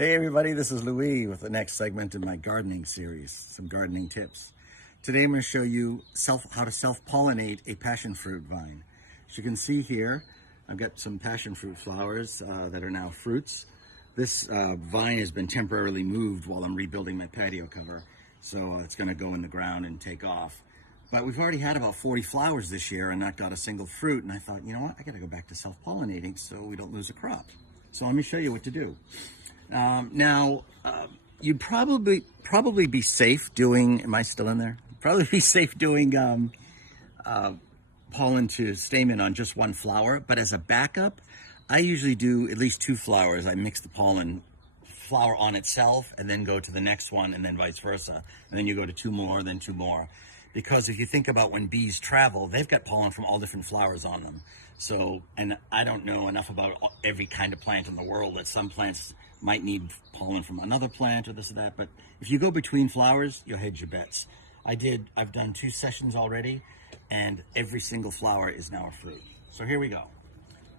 Hey everybody, this is Louis with the next segment in my gardening series, some gardening tips. Today I'm going to show you how to self-pollinate a passion fruit vine. As you can see here, I've got some passion fruit flowers that are now fruits. This vine has been temporarily moved while I'm rebuilding my patio cover, so it's going to go in the ground and take off. But we've already had about 40 flowers this year and not got a single fruit, and I thought, you know what, I got to go back to self-pollinating so we don't lose a crop. So let me show you what to do. You'd probably be safe doing, am I still in there? Probably be safe doing pollen to stamen on just one flower, but as a backup, I usually do at least 2 flowers. I mix the pollen flower on itself and then go to the next one and then vice versa. And then you go to 2 more, then 2 more. Because if you think about when bees travel, they've got pollen from all different flowers on them. So, and I don't know enough about every kind of plant in the world that some plants might need pollen from another plant or this or that, but if you go between flowers, you'll hedge your bets. I've done 2 sessions already, and every single flower is now a fruit. So here we go.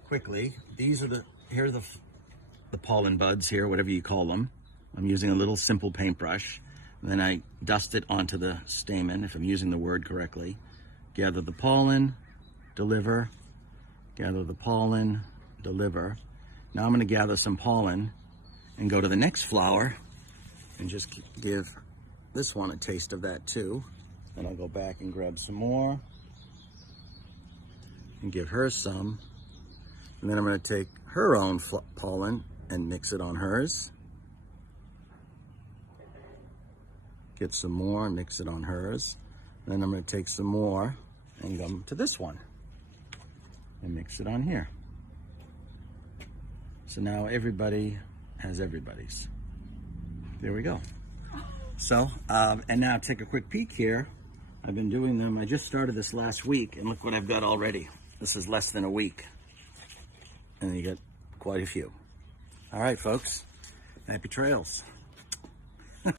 Quickly, here are the pollen buds here, whatever you call them. I'm using a little simple paintbrush. Then I dust it onto the stamen, if I'm using the word correctly. Gather the pollen, deliver, gather the pollen, deliver. Now I'm going to gather some pollen and go to the next flower and just give this one a taste of that too. Then I'll go back and grab some more and give her some. And then I'm going to take her own pollen and mix it on hers. Get some more, mix it on hers. Then I'm going to take some more and go to this one and mix it on here. So now everybody has everybody's. There we go. So, and now take a quick peek here. I've been doing them. I just started this last week, and look what I've got already. This is less than a week. And you get quite a few. All right, folks. Happy trails.